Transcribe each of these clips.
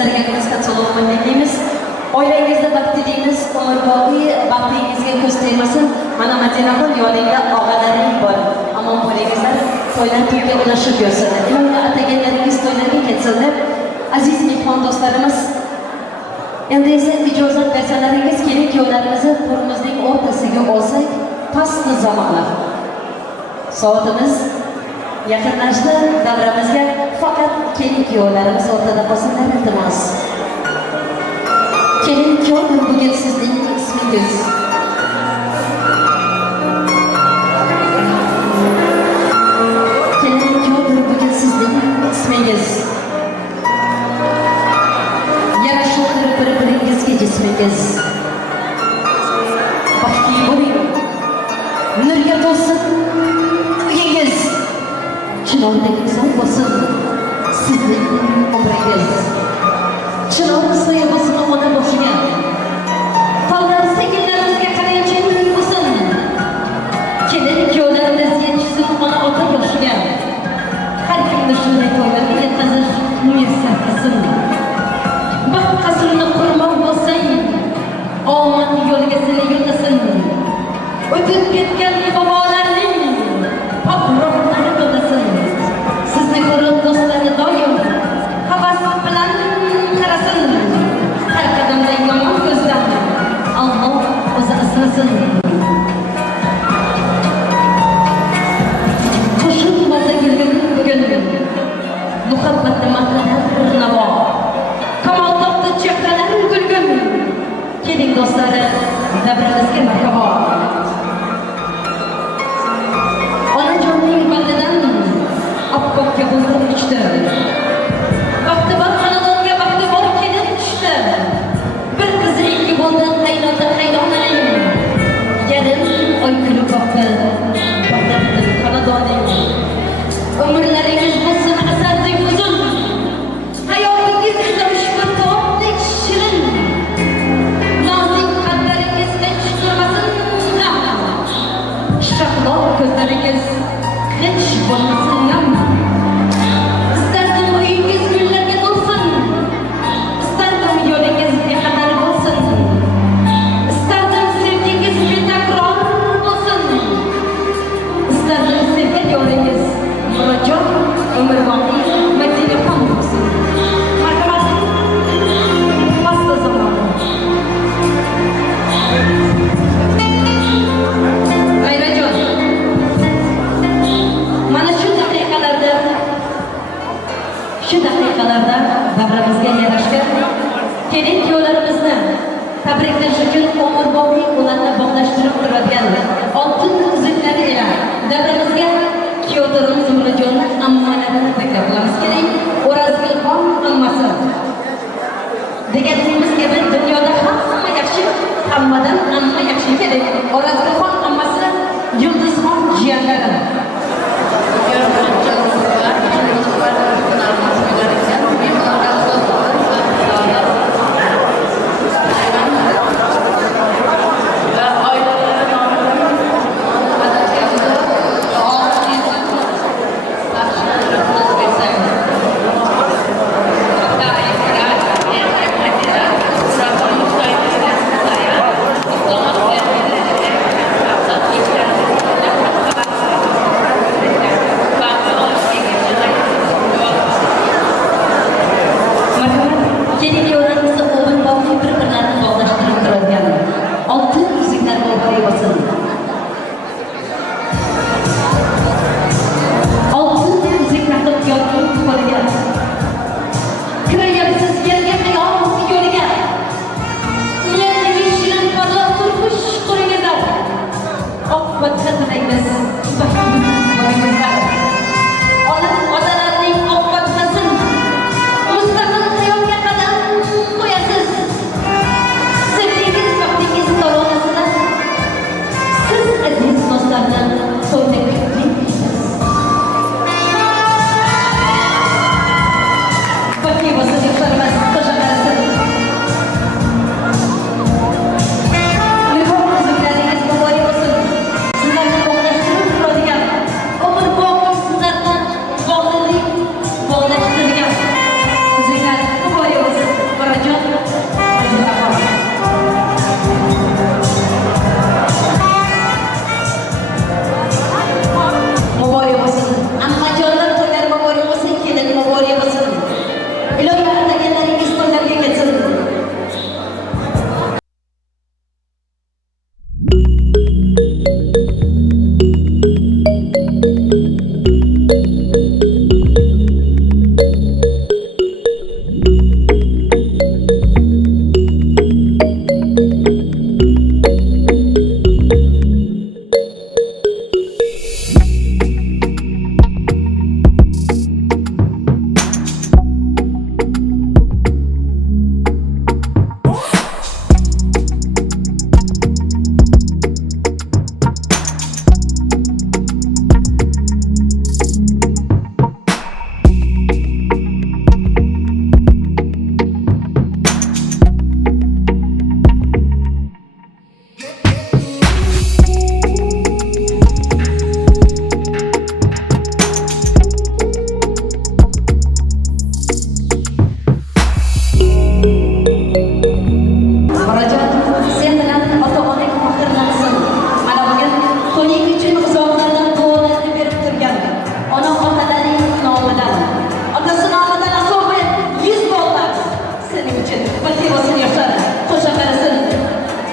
sizlarga nisbat salomini deymiz. Oilangizda baxt tilaymiz, umrboqiy baxtingizga ko'z tegmasin. Mana Madinaxon yoningda og'alaring bor. Amon bo'lingizlar, to'ylar to'yga ulashib yursin. Ilohim ataganlaringiz to'ylarga ketsinlar. Aziz mehmon do'stlarimiz, endi esa ijozat bersalaringiz kelin-kuyovlarimizni to'rimizning o'rtasiga olsak, pastni zamonlar. Soatimiz yaqinlashdi, davramizga faqat kelin-kuyovlarimiz o'rtada qolsinlar iltimos. Kelin-kuyov bugun sizning ismingiz. Kelin-kuyov bugun sizning ismingiz. Yarashuvdir bir-biringizga jismingiz. Baxtli bo'ling, nurga to'lsin uyingiz. Chinordek go'zal bo'lsin sizning umringiz. Chinor soyabosini ona boshiga, tog'lar sekinlarimizga qarayincha nur bo'lsin. Kelin-kuyovlarimiz yetishsin ona ota yoshiga. Har kimni shunday to'ylarga yetkazish muyassar qilsin. Baxt qasrini qurmoq bo'lsang, omad yo'liga seni yo'llasin. O'tib ketgan bobolarning pok ruhlari to'lasin. Sizni ko'rib do'stlarni doim havas bilan qarasin. Har qadamda yomon ko'zdan Alloh o'zi asrasin. Qo'shiq bo'lsa kelgan bugun muhabbatni maqtanar navo. Kamol topdi chehralar gulgun. Keling do'stlari, davramizga marhabo. Onajonning bag'ridan oppoqqa bo'lib uchdi. Baxti bor xonadonga baxti bor kelin tushdi. Bir qizlik bo'ldi qaynota qaynonaning. Yarim oy kulib boqdi. Baxtli xonadoning. Umrlaringiz bo'lsin asardek uzun. Hayotingiz esa ushbu to'rtdek shirin. Nozik qalblaringiz hech turmasin g'am. Shahlo ko'zlaringiz hech bo'lmasin nam. Istardim uyingiz gullarga to'lsin. Istardim yo'lingiz bexatar bo'lsin. Istardim sevgingiz betakror bo'lsin. Istardim sevgan yo'lingiz murojaat umrboqiy Madinaxon bo'lsin. Marhamat, pastda zamon. G'ayrajon, mana shu daqiqalarda davramizga yarashgan kelin-kuyovlarimizni tabriklash uchun umrboqiy ularni bog'lashtirib turadigan oltin uzuklari ila davramizga kuyovto'rim Zumrajonni ammonatini takliflamiz kerak. O'razgulxon ammasi deganimiz kabi dunyoda hamma yaxshi, hammadan amma yaxshi kerak. O'razgulxon ammasi Yulduzxon jiyanlari. için uzaklardan dualarını verip durgan. Ona otalarının nomidan. Otası nomidan asobi 100 dollar. Senin için. Bakayım olsun yaşar. Koşa karısın.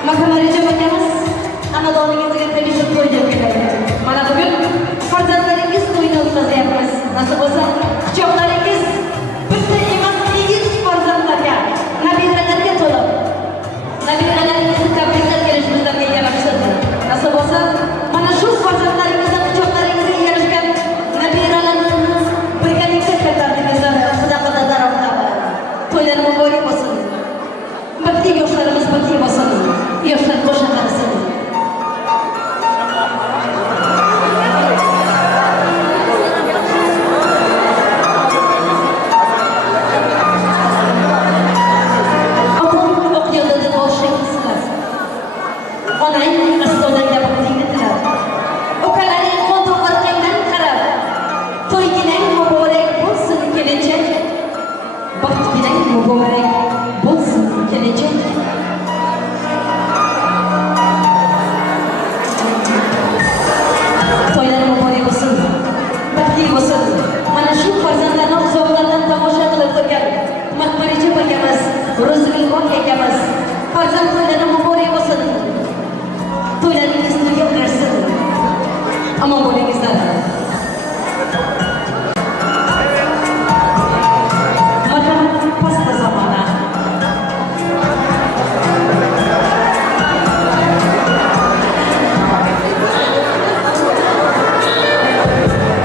Makamarica bakayımız. Anadolu'nun televizyon koyduğu gibi. Bana bugün farzatlarınız toyunu uzatacağız. Nasıl olsa kucaklarınız bütün iman ilginç farzatlarga, nabirelerge tolup. Nabirelerinizi tebrikler gelişimizden yaramışsınız. Nasıl olsa bana şu farzatlarınızdan kucaklarınızı yarışken nabireleriniz birlikte katardığınızdan sadakada tarafta toyları mübarek olsun. Bakti yaşlarımız bakti olsun. Yaşlar koşa karısın. Ama boleh kita. Macam pasta zamana.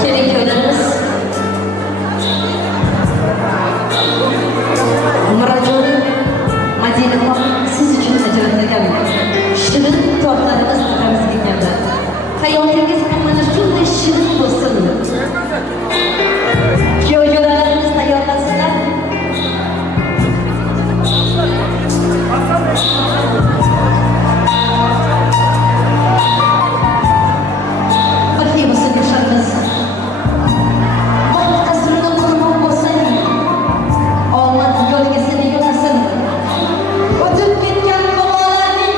Gelin köylerimiz meracun Madina'da siz için acılatırken şirin tortlarımız aramızda geldi. Hayatınız mana shunday shirin bo'lsin. Kuyovjo'larimiz tayyorlasinlar. Baxtli bo'lsin yoshlarimiz. Baxt qasrida qurban bo'lsin. Omad yo'liga seni yo'llasin. O'tib ketgan bobolarning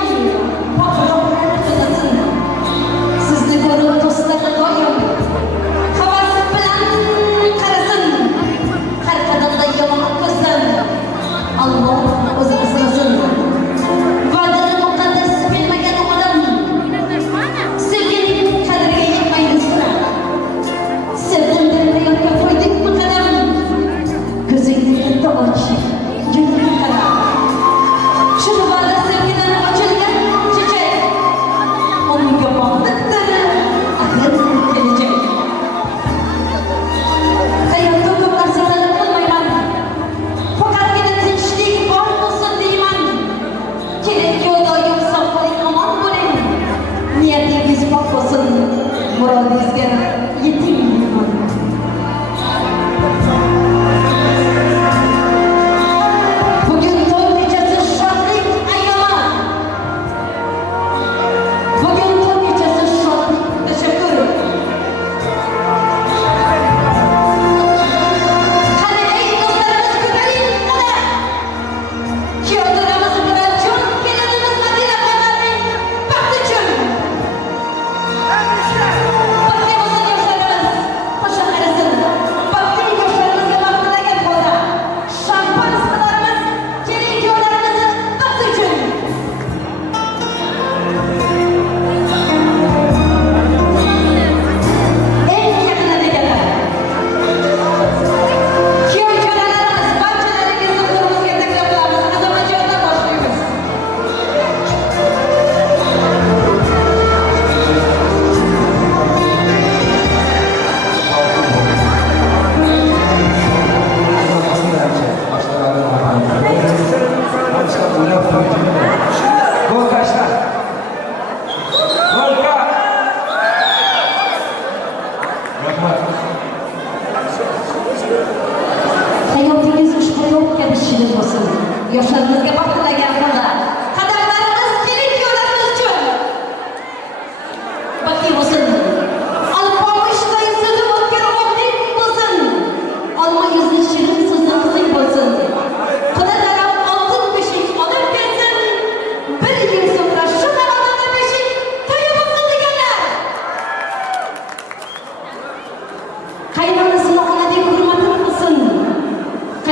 pokroqlari tuzasin. Sizni ko'rib do'stlarga doim havas bilan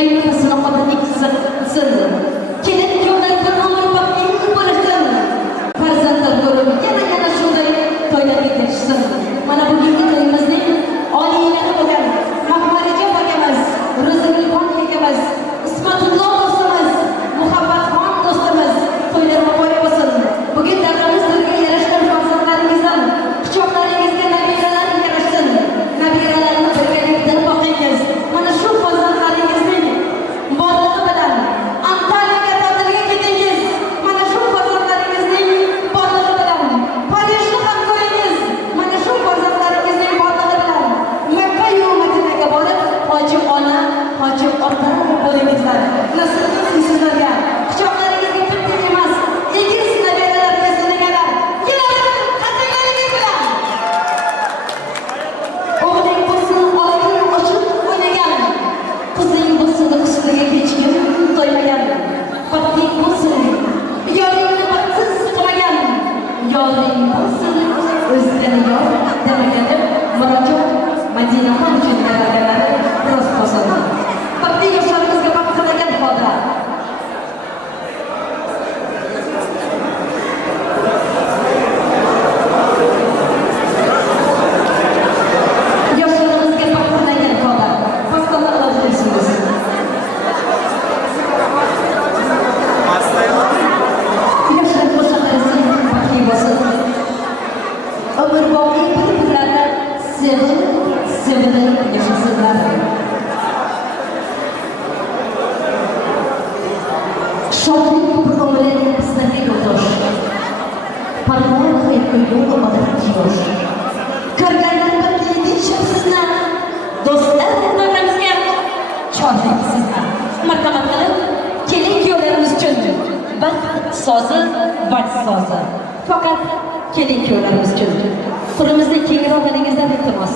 kayınlasına kadar ikisi kelin köyler bir ömür bakayım barışsın. Farzandlar görüp yana şunday toylarga ketishsin. Mana bugungi to'yimizning oliyalari bo'lgan Mahmarijon akamiz, Ro'zilxon akamiz, Ismatullo do'stimiz, Muhabbatxon do'stimiz to'ylari muborak bo'lsin. Bugun davramizga yarashgan farzandlaringizdan quchoqlaringizga nabiralar yarashsin. Nabiralarni birgalikda boqingiz. Mana shu farzandlaringizning borlig'i bilan Antaliyaga ta'tilga ketingiz. Mana shu farzandlaringizning borlig'i bilan Parijni ham ko'ringiz. Mana shu farzandlaringizning borlig'i bilan Makka-yu Madinaga borib, hoji ona, hoji ota bo'lingizlar. Nasib qilsin sizlarga. Quchoqlaringizga bitta emas, egiz nabiralarga sinagalar. Keling, qatnashinglar bilan. O'g'ling bo'lsin, oling ochib o'ynagan. Qizing bo'lsin, husniga kechgin to'ymagan. Baxting bo'lsin, yoringni baxtsiz qilmagan. Yoring bo'lsin, o'zgani yor demagan. Murodjon Madinaxon uchun yaraganlari biroz bo'lsin. Baxtli yoshlarimizga baxt tilagan holda. Yoshlarimizga baxt tilagan holda. Pastalar olabilirsiniz. Yoshlar qo'shiqlarining baxtli bo'lsin. Ömür boyu bir-birlarni sevilib yashasınlar. Shodlik bir umrin bizlarga yo'ldosh. Parvon qilib qo'ygan yosh. Ko'rganlar birlikda sizni do'stlar davramizga chorlik sizlar. Marhamat qilib keling kuyovlarimiz uchun baxt sozi, vals sozi. Faqat keling kuyovlarimiz uchun. Qo'limizni kengroq qilingizlar iltimos.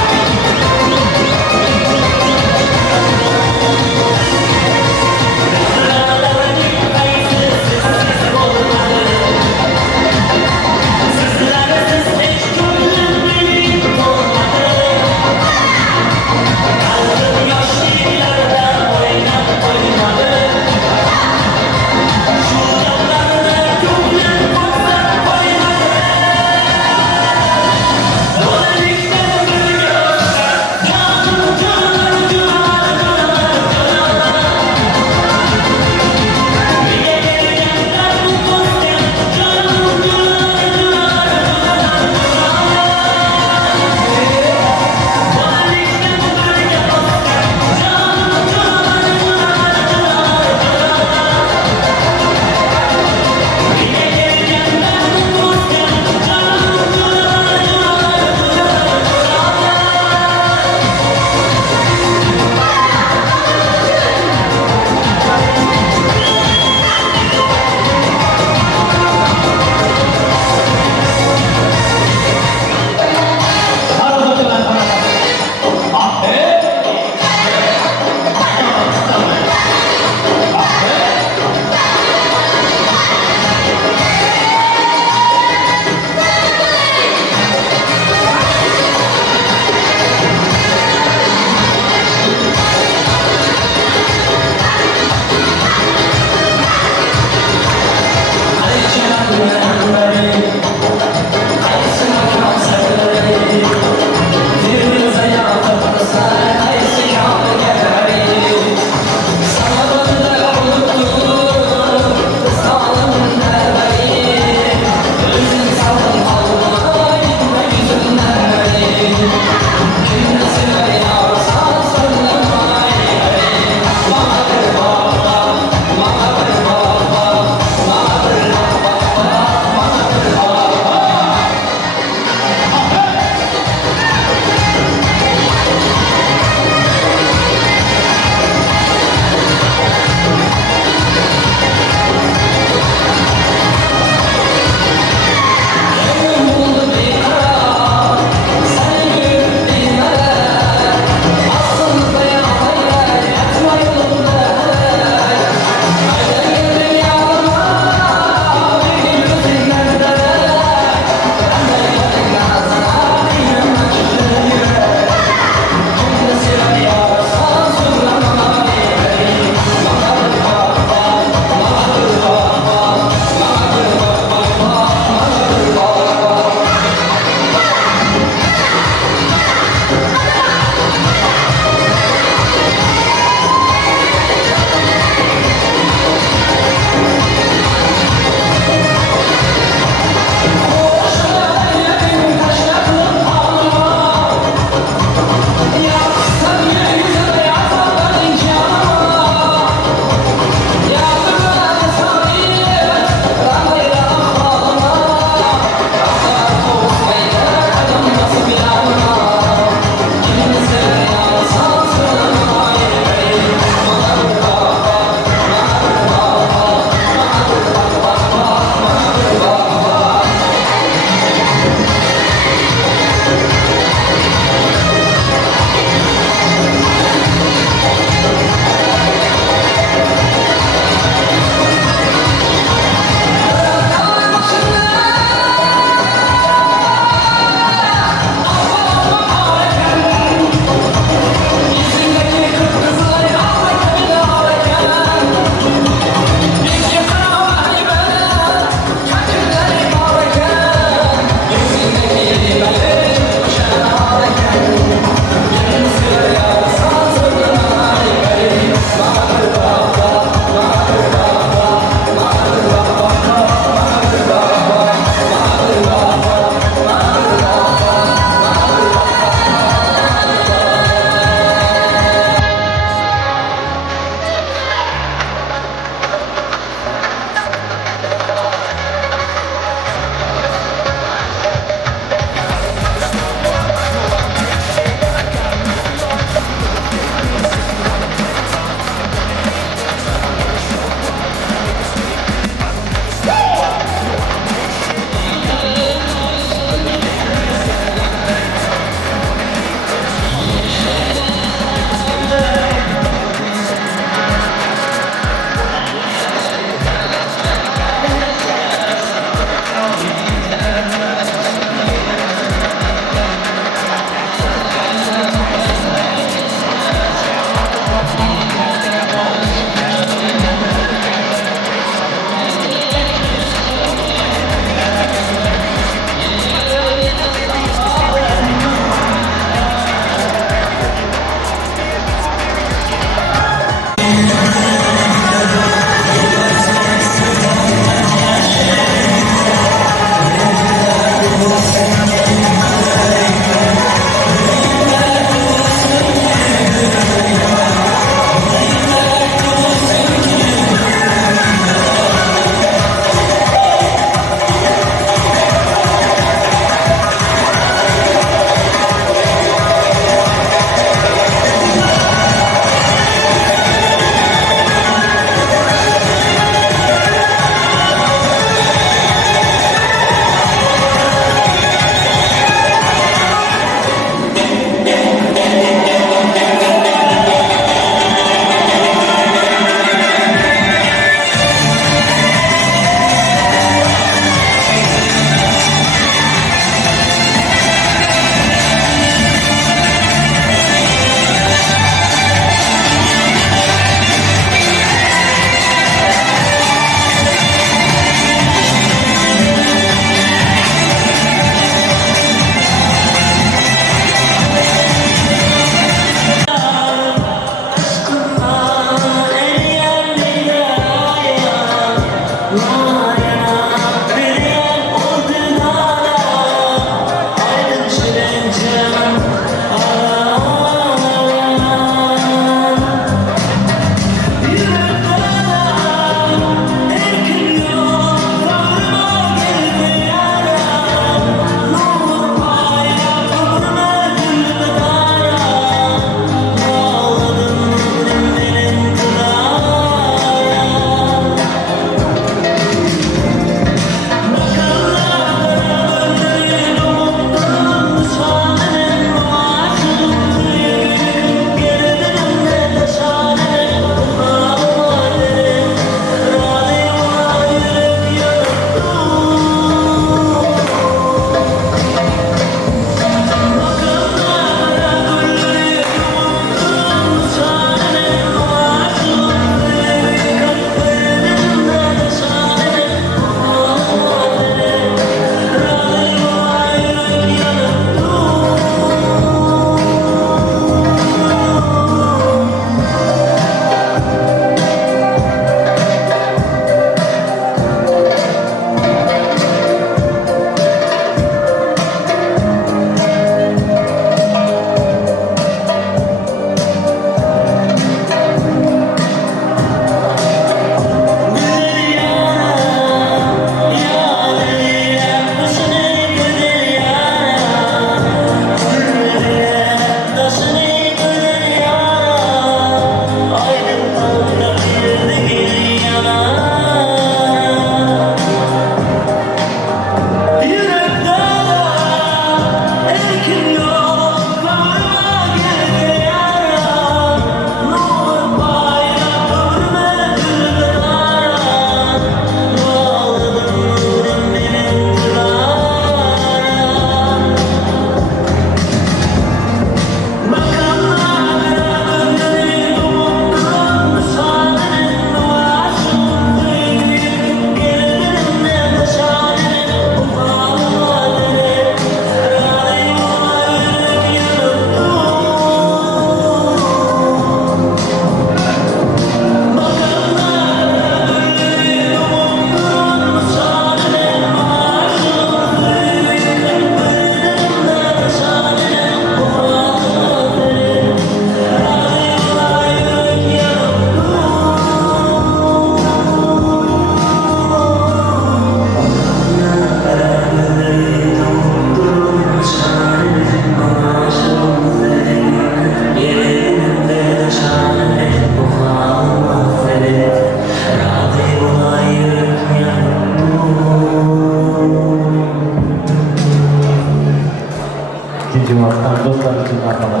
ikinci maçtan dostlar için markalar.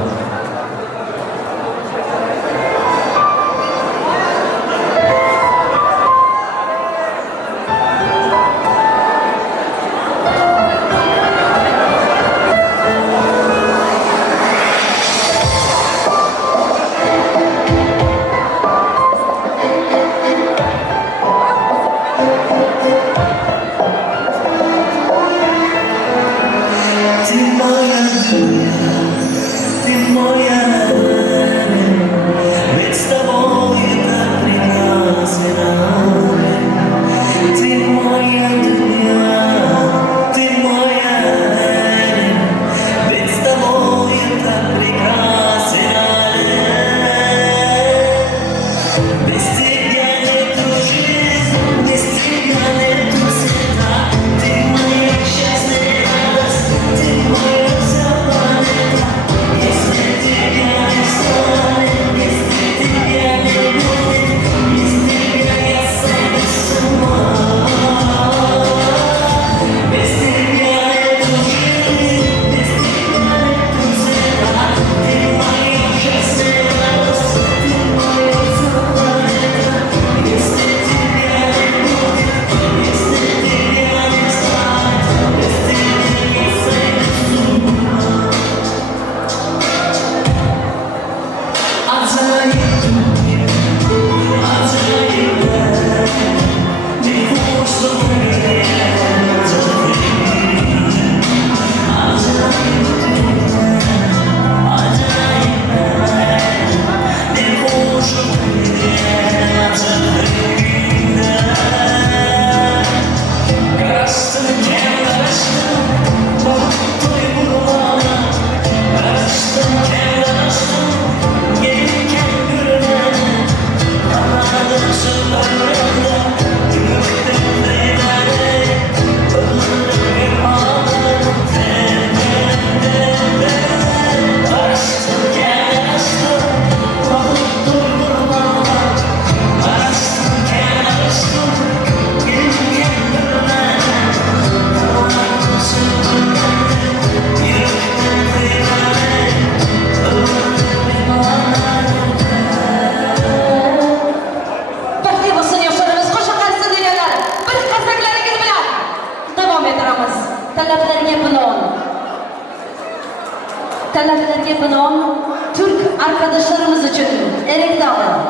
Talaflarga binoan Türk arkadaşlarımız için Erik Dağı.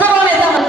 Devam edelim.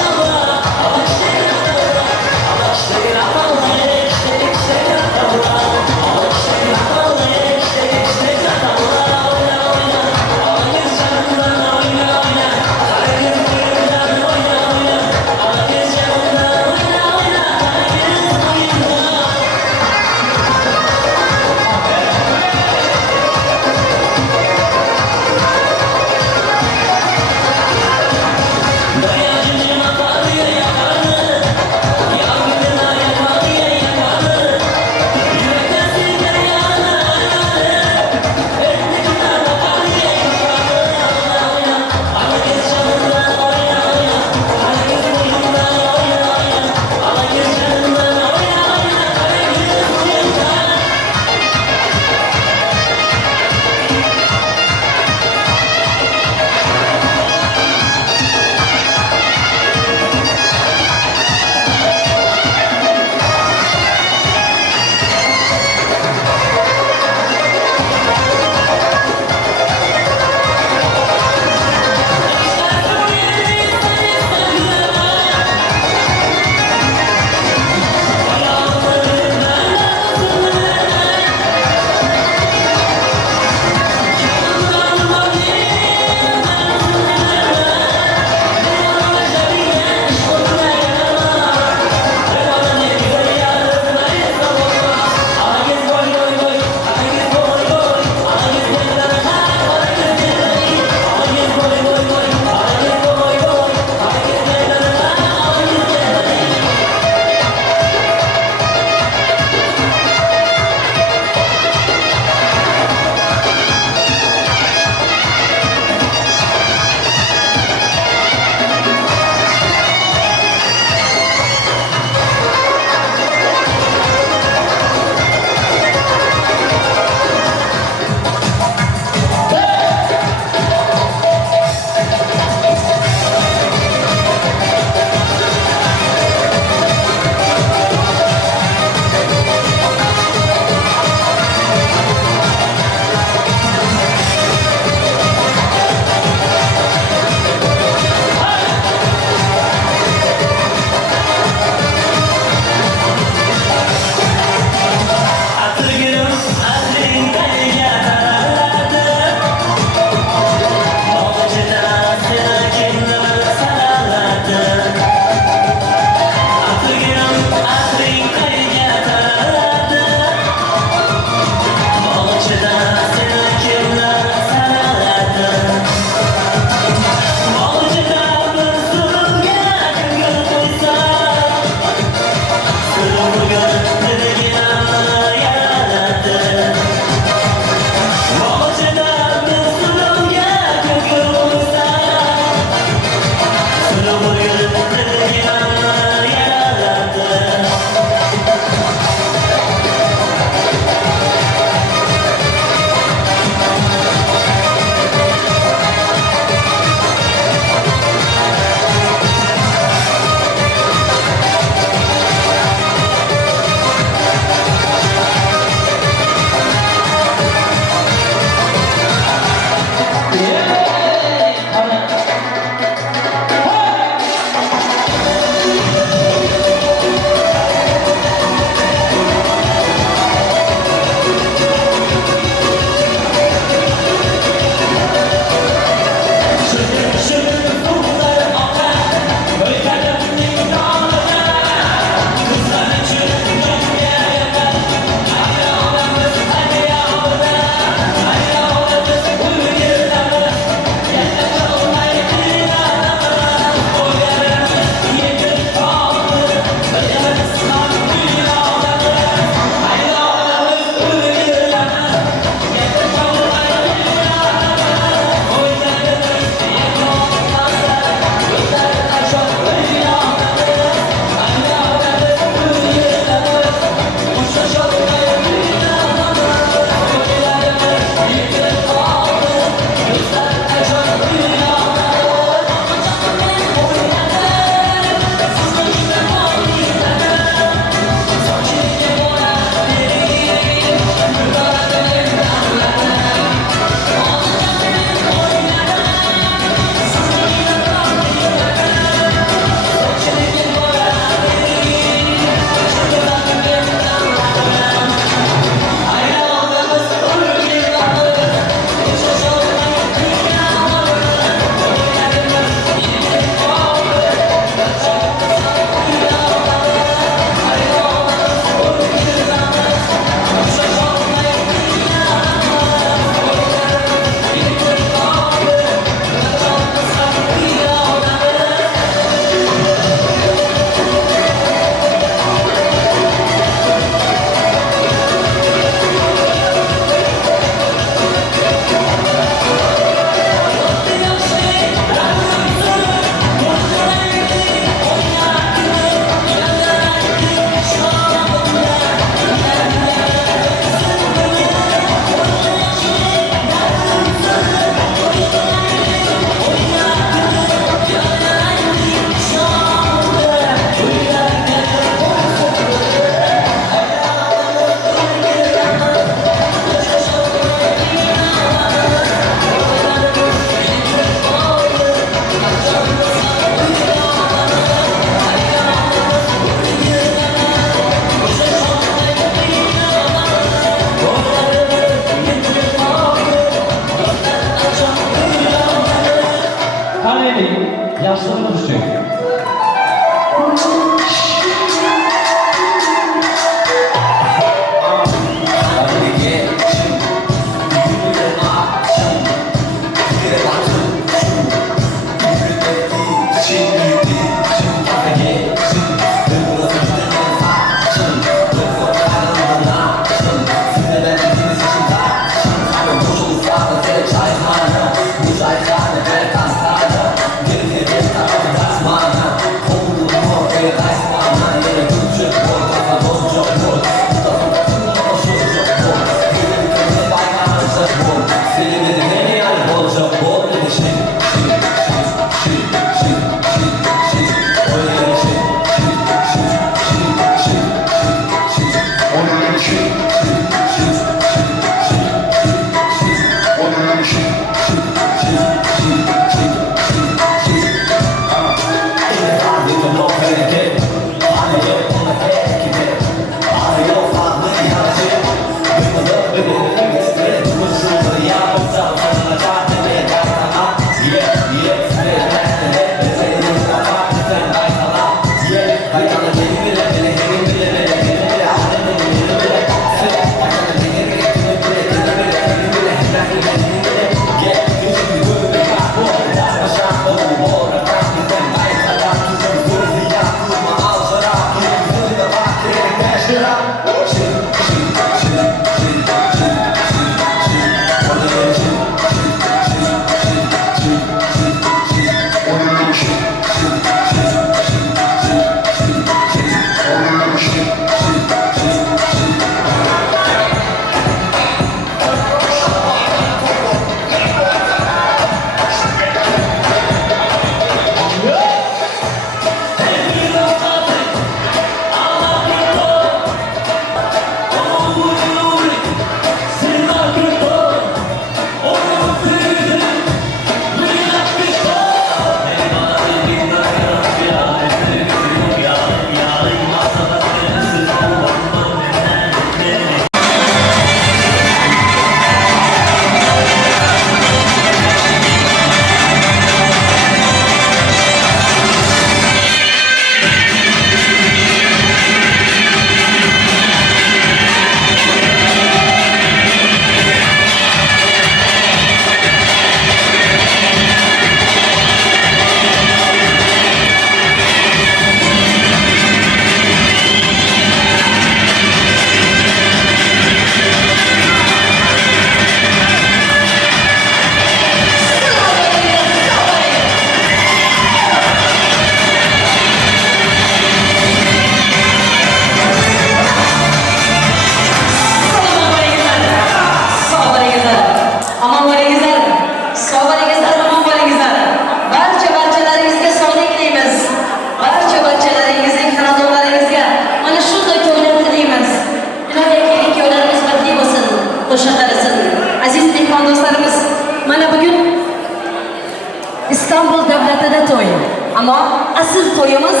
Ama asıl to'yimiz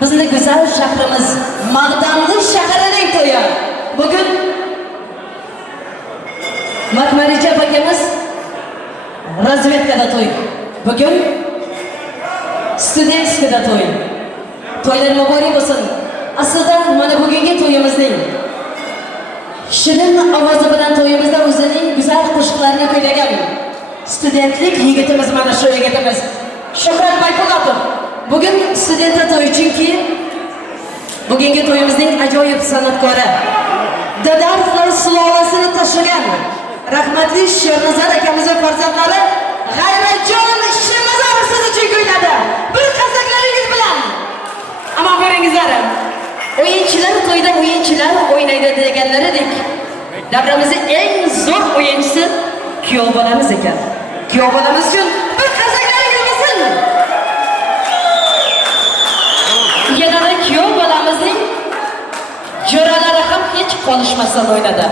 bizning go'zal shahrimiz Mag'damli shahrining to'yi. Bugün Makmaricha akamiz razvedkada to'y. Bugün studentskada to'y. To'ylar muborak bo'lsin. Aslida mana bugungi to'yimizning shirin ovozi bilan to'yimizda o'zining go'zal qo'shiqlarini kuylagan studentlik yigitimiz mana shu yigitimiz Shuhrat Baypo'latov. Bugun studentlar to'yi chunki bugungi to'yimizning ajoyib san'atkori Dadavlar sulolasini tashigan rahmatli Shernazar akamizning farzandlari G'ayratjon Shernazarov siz uchun kuyladi. Bir qasaklaringiz bilan. Ammo ko'ringizlar. O'yinchilar to'yda o'yinchilar o'ynaydi deganlaridek davramizning eng zo'r o'yinchisi kuyov bolamiz ekan. Kuyov bolamiz uchun bir qasaklaringiz bo'lsin. Yana kuyov bolamizning jo'ralari ham hech qolishmasdan o'ynadi.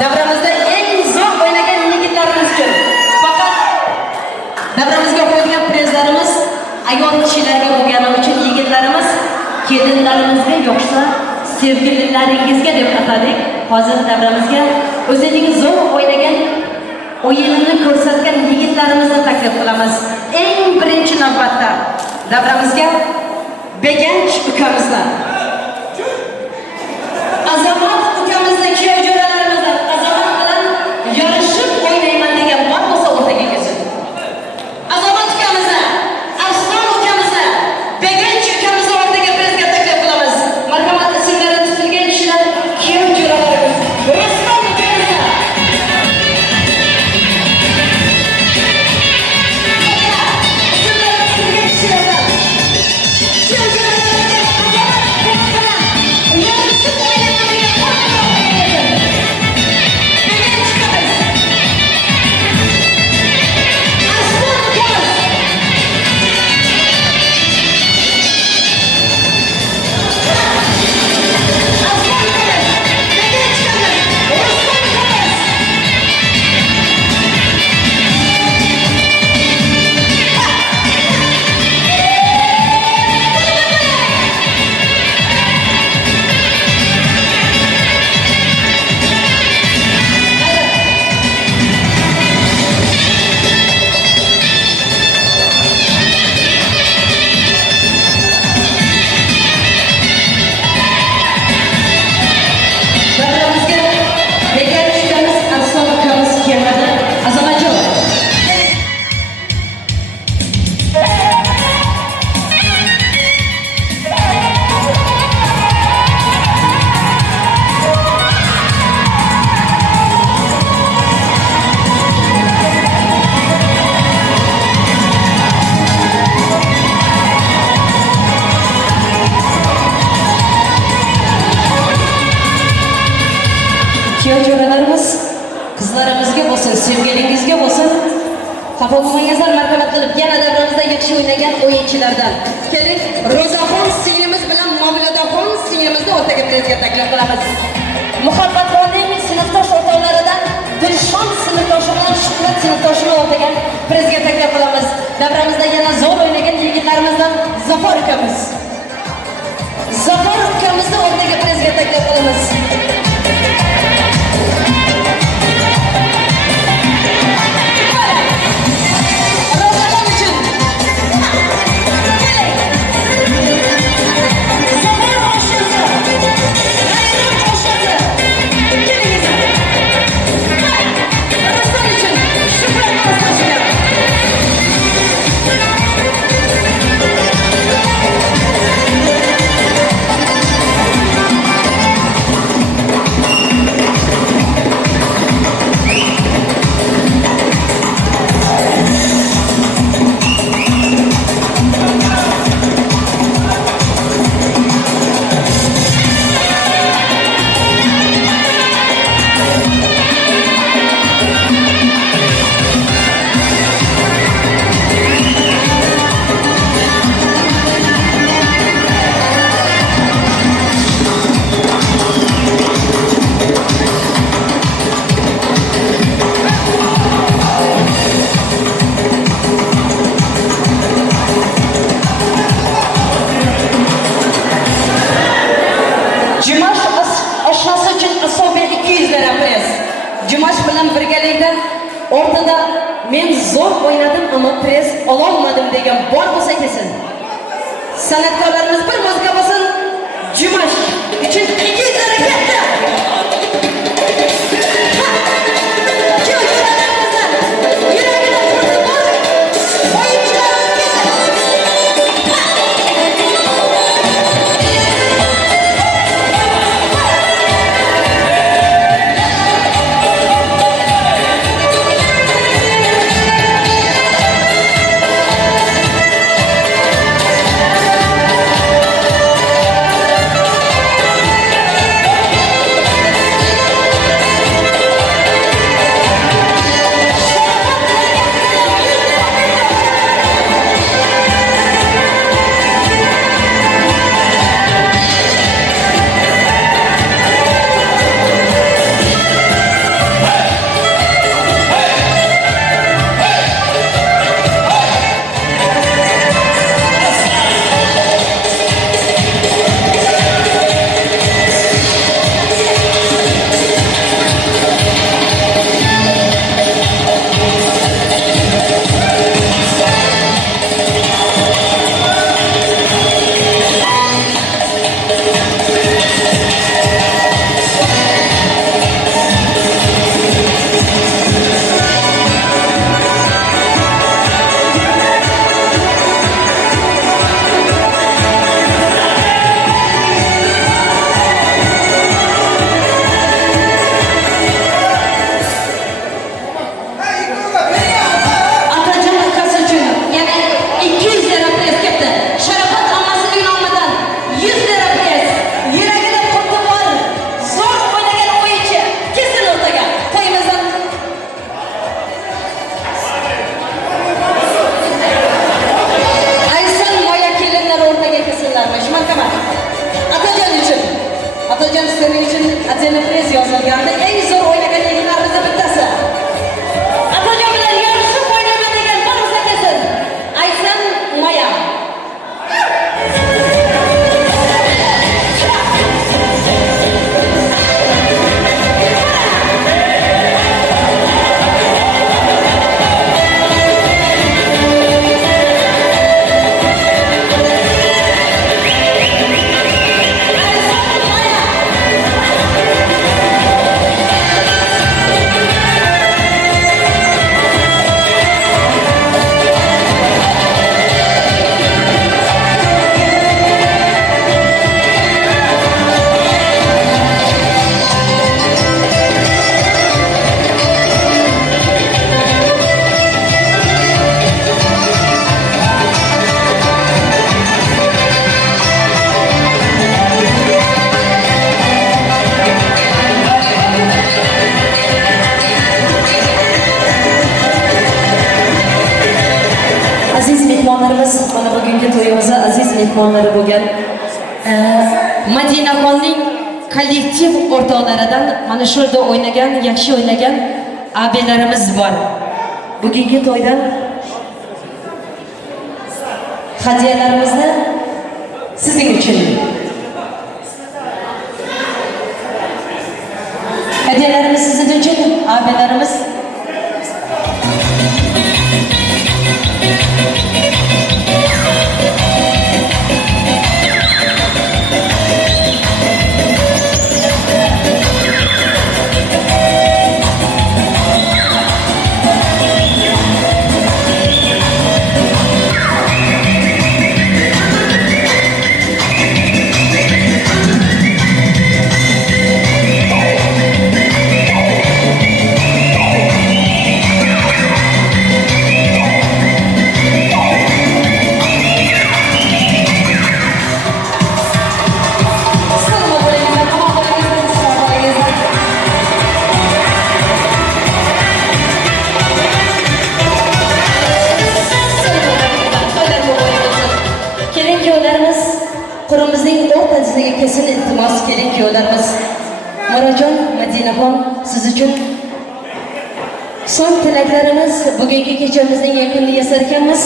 Davramizda eng zo'r o'ynagan yigitlarimiz uchun faqat davramizga qo'yilgan prizlarimiz ayol kishilarga bo'lgani uchun yigitlarimiz kelinlarimizga yo'qsa sevgililaringizga deb atadik. Hozir davramizga o'zining zo'r o'ynagan o'yinini ko'rsatgan yigitlarimizni taklif qilamiz. Eng birinchi navbatda davramizga Beganch ukamizni Azamat ukamizni kuyov jo'ralarimizdan Azamat bilan yarashib o'ynayman degan bor bo'lsa o'rtaga kelsin. Azamat ukamizni, Arslon ukamizni, Beganch ukamizni o'rtaga bizga taklif qilamiz. Marhamat, ismlari tutilgan kishilar kuyov jo'ralarimiz. Rustam ukamizni. Ismlari tutilgan kishilardan kuyov jo'ralarimiz. Yarashib o'ynayman degan bor qizlarimizga bo'lsin, sevgilingizga bo'lsin, xafa bo'lmangizlar, marhamat qilib yana davramizda yaxshi o'ynagan o'yinchilardan keling, Ro'zaxon singlimiz bilan Mavlidaxon singlimizni o'rtaga prezga taklif qilamiz. Muhabbatxonning sinfdosh o'rtoqlaridan Dilshon sinfdoshi bilan Shuhrat sinfdoshini o'rtaga prezga taklif qilamiz. Davramizda yana zo'r o'ynagan yigitlarimizdan Zafar ukamiz. Zafar ukamizni o'rtaga prezga taklif qilamiz. Jumash bilan birgalikda ortada men zo'r o'ynadim ammo press ololmadim degan bor bo'lsa kelsin. San'atkorlarimiz bir muzika bo'lsin. Jumash uchun 200 harakatda. Atacan senin için Atena Prez yazılganda en zor oynayan yayınlarımızda bittisi. Atacan bilen yarışıp oynama degen barısa kesin. Aysan Maya. Aziz mehmonlarimiz, mana bugungi to'yimizda aziz mehmonlari bo'lgan Madinaxonning kollektiv o'rtoqlaridan mana shu yerda o'ynagan, yaxshi o'ynagan abilarimiz bor. Bugungi to'ydan hadiyalarimizni sizning uchun. Hadiyalarimiz sizin uchun, abilarimiz. Qurimizning o'rtasiga kesin iltimos keling kuyovlarimiz. Murajon, Madinaxon, siz uchun son tilaklarimiz, bugungi kechamizning yakunini yasarkanmiz.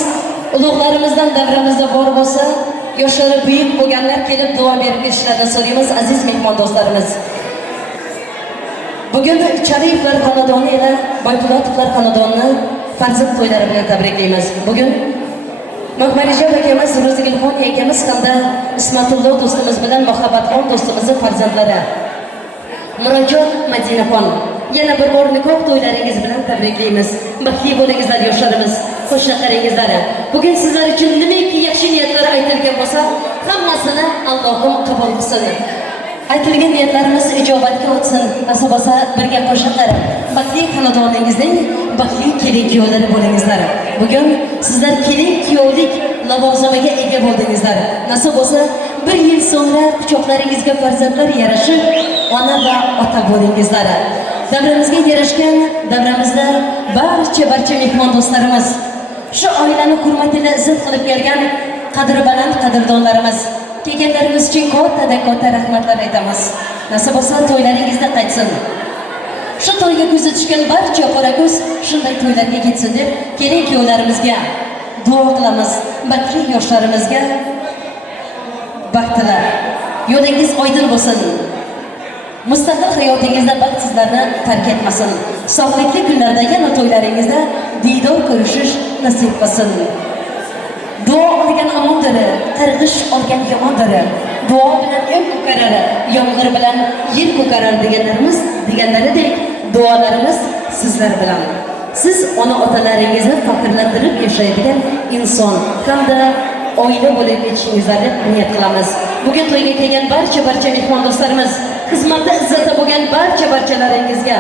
Ulug'larimizdan davramizda bor bo'lsa, yoshlari buyuk bo'lganlar kelib duo berib ketishlarini so'raymiz, aziz mehmon do'stlarimiz. Bugün Chariflar xonadoni ila Boypulotovlar xonadonini farzand to'ylari bilan tabriklaymiz. Bugün Mahmarijon akamiz, Ro'zigulxon akamiz hamda Ismatullo do'stimiz bilan Muhabbatxon do'stimizning farzandlari Murodjon, Madinaxon yana bir bor nikoh to'ylaringiz bilan tabriklaymiz. Baxtli bo'lingizlar yoshlarimiz, qo'shnaqaringizlar. Bugun sizlar uchun nimaki yaxshi niyatlar aytilgan bo'lsa, hammasini Allohim qabul qilsin. Aytilgan niyatlarimiz ijobatga o'tsin. Nasib bo'lsa birga qo'shiqlar. Baxtli xonadoningizning baxtli kelin-kuyovlari bo'lingizlar. Bugun sizlar kelin-kuyovlik lavozimiga ega bo'ldingizlar. Nasib bo'lsa bir yil so'ngra quchoqlaringizga farzandlar yarashib, ona va ota bo'lingizlar. Davramizga yarashgan, davramizda barcha mehmon do'stlarimiz, shu oilani hurmatini izzat qilib kelgan qadri baland qadrdonlarimiz, kelganlarimiz uchun katta rahmatlar aytamiz. Nasib bo'lsa to'ylaringizda qaytsin. Shu to'yga ko'zi tushgan barcha qora ko'z shunday to'ylarga ketsin deb kelin-kuyovlarimizga duo qilamiz. Baxtli yoshlarimizga baxtlar. Yo'lingiz oydin bo'lsin. Mustaqil hayotingizda baxt sizlarni tark etmasin. Sog'likli kunlarda yana to'ylaringizda diydor ko'rishish nasib qilsin. Duo olgan omondir, qarg'ish olgan yomondir. Duo bilan el ko'karar, yomg'ir bilan yer ko'karar deganlaridek duolarimiz sizlar bilan. Siz ona-otalaringizni faqirlantirib yashaydigan inson hamda oila bo'lib ketishingizni niyat qilamiz. Bugun to'yga kelgan barcha mehmon do'stlarimiz, xizmatda izzatda bo'lgan barchalaringizga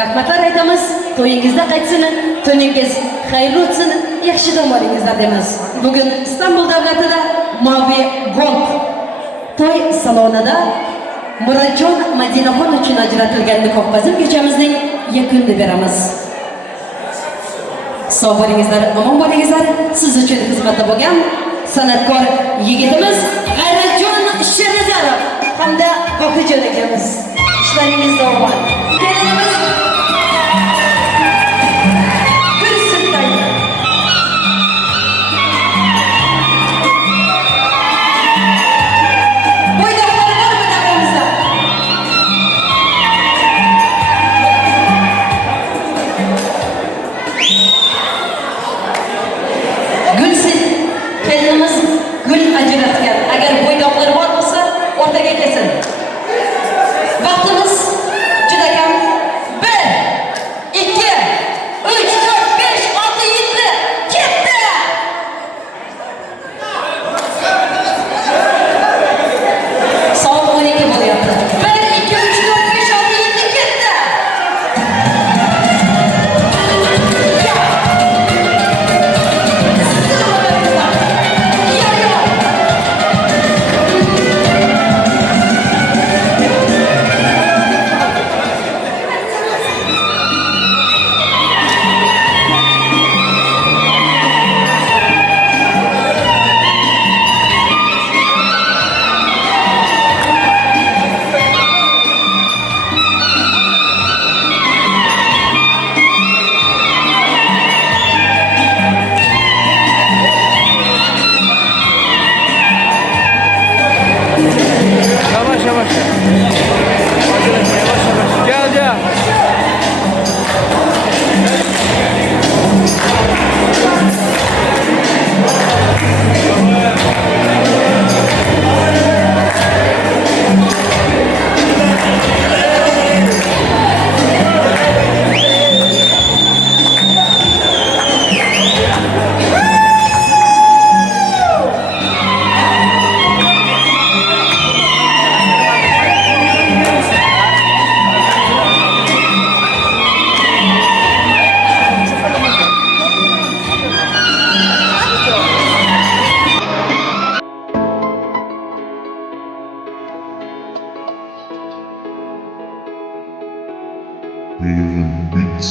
rahmatlar aytamiz. To'yingizda qaytsin, to'ningiz xayrli o'tsin, yaxshi dam olingizlar deymiz. Bugun Istanbul davlatida Mavi Gold to'y salonida Murodjon, Madinaxon uchun ajratilgan nikoh bazm kechamizning yakunini beramiz. Sog' bo'lingizlar, omon bo'lingizlar. Siz uchun xizmatda bo'lgan san'atkor yigitimiz G'ayratjon Sherzarov hamda Boqijon akamiz. Ishlaringiz davom kelinimiz gul ajratgan. Agar bo'ydoqlari bor bo'lsa, o'rtaga kelsin. Vaqtimiz juda kam. 1 2 3 4 5 6 7 ketdi. Soat 12 bo'lyapti. 1 2 3 4 5 6 7 ketdi. Yavaş yavaş. Yavaş yavaş. Gel gel. Raven Beats.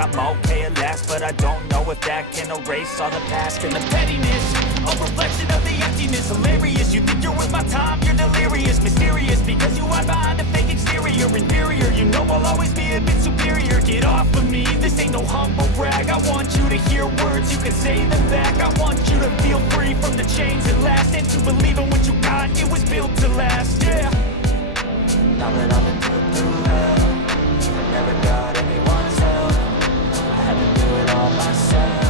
I'm okay at last, but I don't know if that can erase all the past and the pettiness. A reflection of the emptiness, hilarious. You think you're worth my time, you're delirious. Mysterious, because you hide behind a fake exterior. Inferior, you know I'll always be a bit superior. Get off of me, this ain't no humble brag. I want you to hear words, you can say them back. I want you to feel free from the chains that last, and to believe in what you got, it was built to last, yeah. Now that I've been through hell, I never got anyone's help. I had to do it all myself.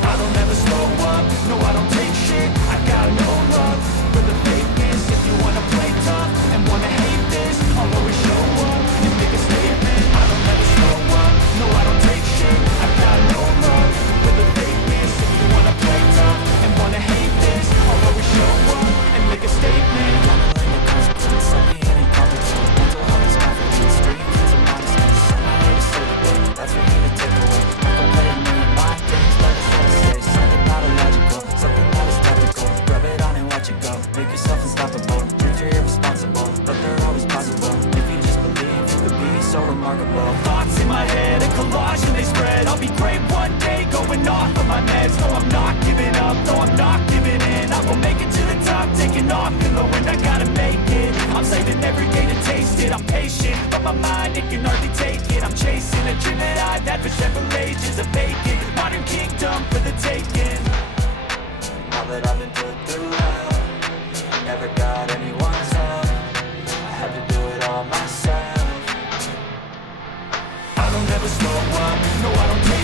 I don't ever slow up, no I don't take shit. I got no love for the fakeness. If you wanna play tough and wanna hate this, I'll always show up and make a statement. I don't ever slow up, no I don't take shit. I got no love for the fakeness. If you wanna play tough and wanna hate this, I'll always show up and make a statement. That's for me to take away. Don't play a million mind games, but it's what I say. Something not illogical, something that is topical. Rub it on and watch it go. Make yourself unstoppable. Dreams are irresponsible, but they're always possible. If you just believe, you could be so remarkable. Thoughts in my head, a collage and they spread. I'll be great one day, going off of my meds. No, I'm not giving up, no, I'm not giving in. I will make it to the top, taking off in the wind. I gotta make it, I'm saving every day to taste it. I'm patient, but my mind, it can hardly take it. I'm chasing a dream that I've had for several ages. A vacant, modern kingdom for the taking. Now that I've been put through hell, I never got anyone's help. I had to do it all myself. I don't ever slow up, no I don't take